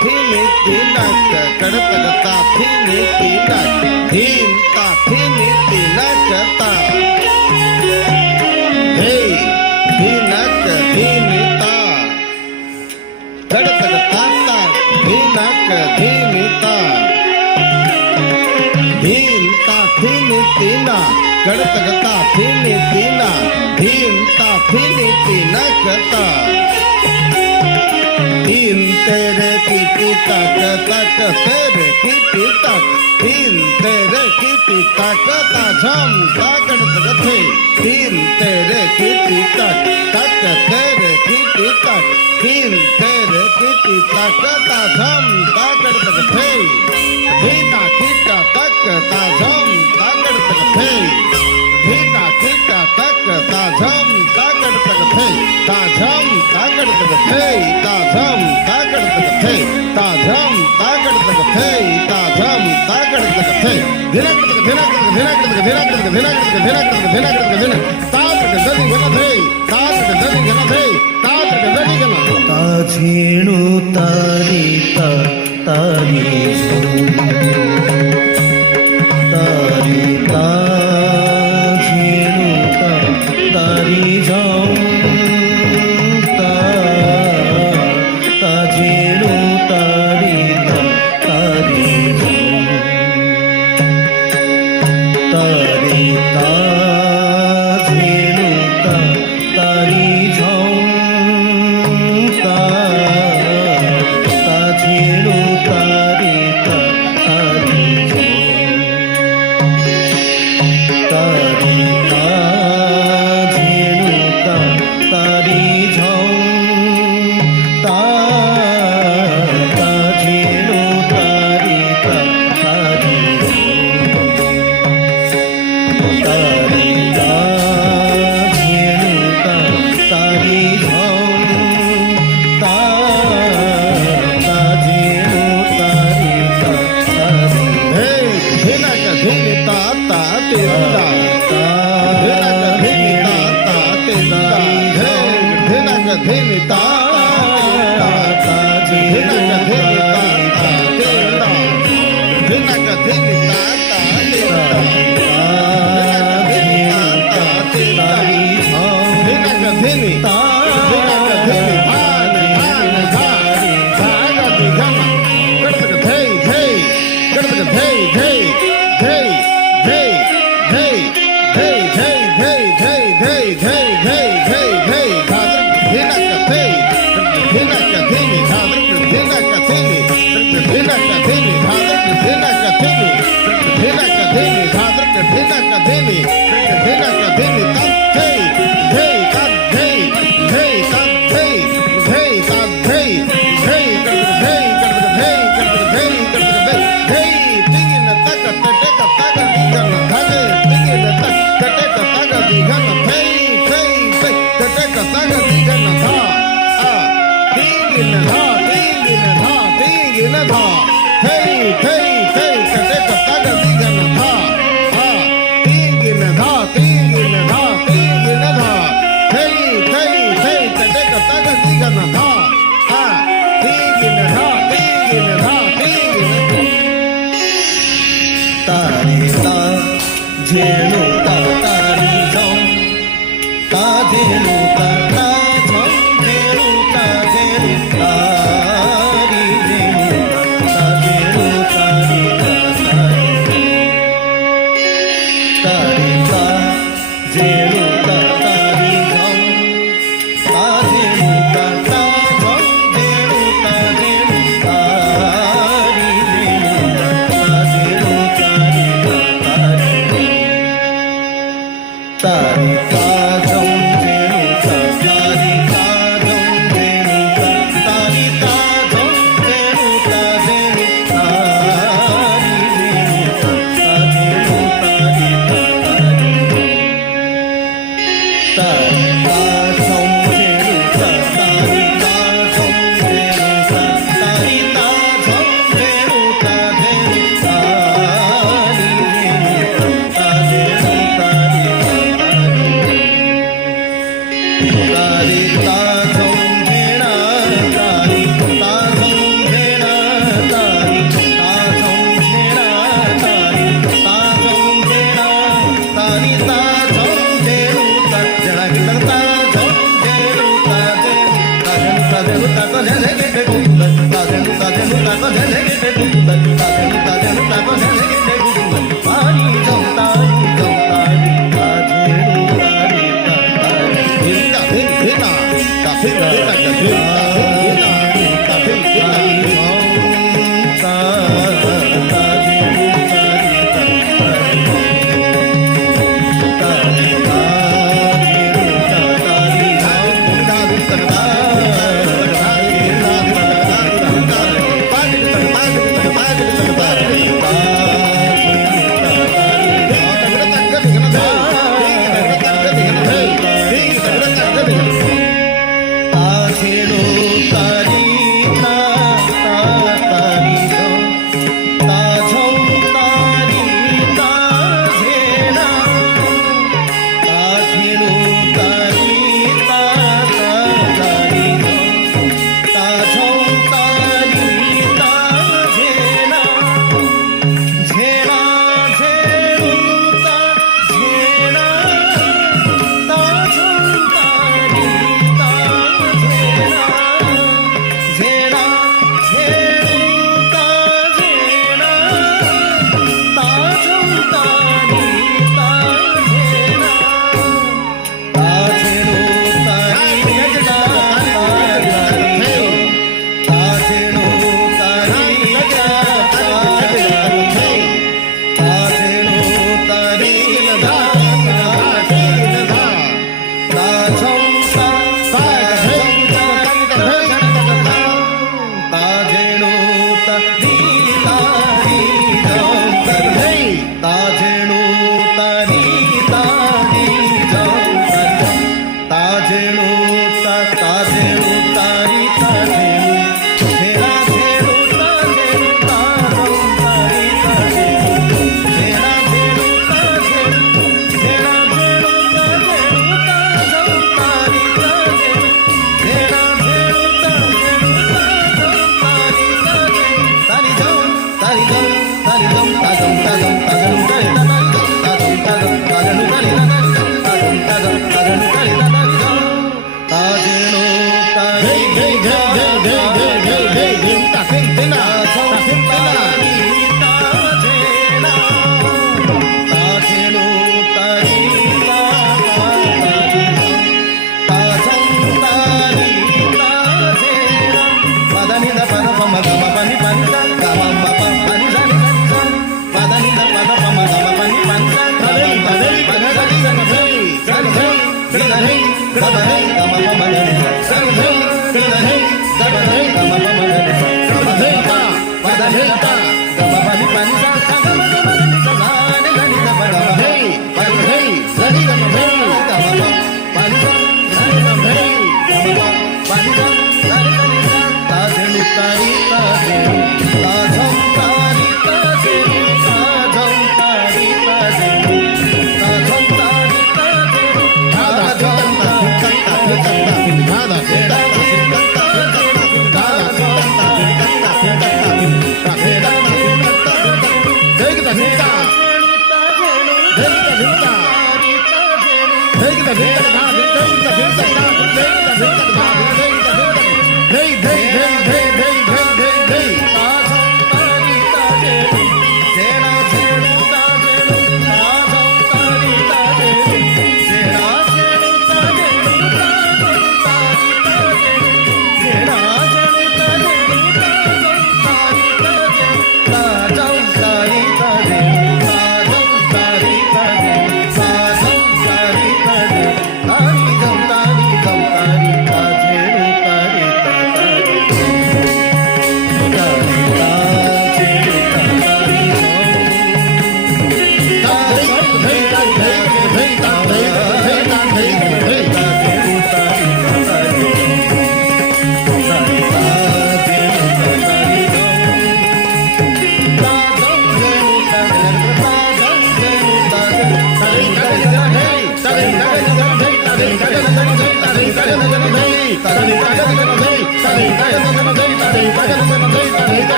थिनी तिनक कड़तक थिनी तिनक धीम ता थिनी तिनक ता हे तिनक धीनिता कड़तक ताता तिनक धीनिता धीम ता थिनी तिना कड़तक ता थिनी तिना धीम ता थिनी तिनक ता तीन तेरे की तक तक तेरे की तक तीन तेरे की तक ता झम ताकड़ तक थे तीन तेरे की तक तक तेरे की तक तीन तेरे की तक ता झम ताकड़ तक थे धीना कीटा तक ता झम ताकड़ तक थे धीना कीटा तक ता झम ताकड़ तक थे ता झम ताकड़ तक थे ता झम ताकड़ तक थे ता झम ताकड़ तक थे ता झम ताकड़ तक थे धिना तक धिना तक धिना तक धिना तक धिना तक धिना तक धिना तक धिना ता तक ददी घना थे ता तक ददी घना थे ता तक ददी घना ता झेणू तारी ता तारी तारी ता झेणू ता तारी जाऊं ता ता झेणू तारी ता तारी जाऊं तारी ता झेणू ता तारी जाऊं ता ता झेणू तारी ता तारी जाऊं तारी ता झेणू ता तारी जाऊं ता ता झेणू तारी ता तारी जाऊं तारी ता झेणू ता तारी जाऊं ता ता झेणू तारी ता तारी हे धीना का धीनिता ता तेरा धीना का धीनिता ता तेरा हे धीना का धीनिता ता धीना का धीनिता ता तेरा धीना का धीनिता ता तेरा धीना का धीनी धीना का धीनी भान भान भान भागा दिघना कड़तक धै धै कड़तक धै धै धै धै धै धै धै धै धै धै धै धै धै धै धादर धीना का धै धीना का धीनी धादर धीना का धीनी धीना का धीनी धादर धीना का धीनी धीना का धीनी धादर धीना का धीनी धीना का धीनी तब धै धै तब धै धै तब धै धै तब धै धै कड़तक धै कड़तक धै कड़तक धै कड़तक धै धै तिगिन तक तटे का तग दिगन धगे तिगिन तक तटे का तग दिगन धै धै धै तटे का तग दिगन धा आ तिगिन धा तिगिन धा तिगिन धा धै धै धै तटे का तग दिगन धा आ तिगिन धा तिगिन धा तिगिन धा धै धै धै तटे का तग दिगन धा आ तिगिन धा तिगिन धा तिगिन धा तारी ता झेणू ता तारी जाऊं ता झेणू ता ता जाऊं झेणू ता झेणू तारी झेणू ता झेणू तारी ता तारी Hey,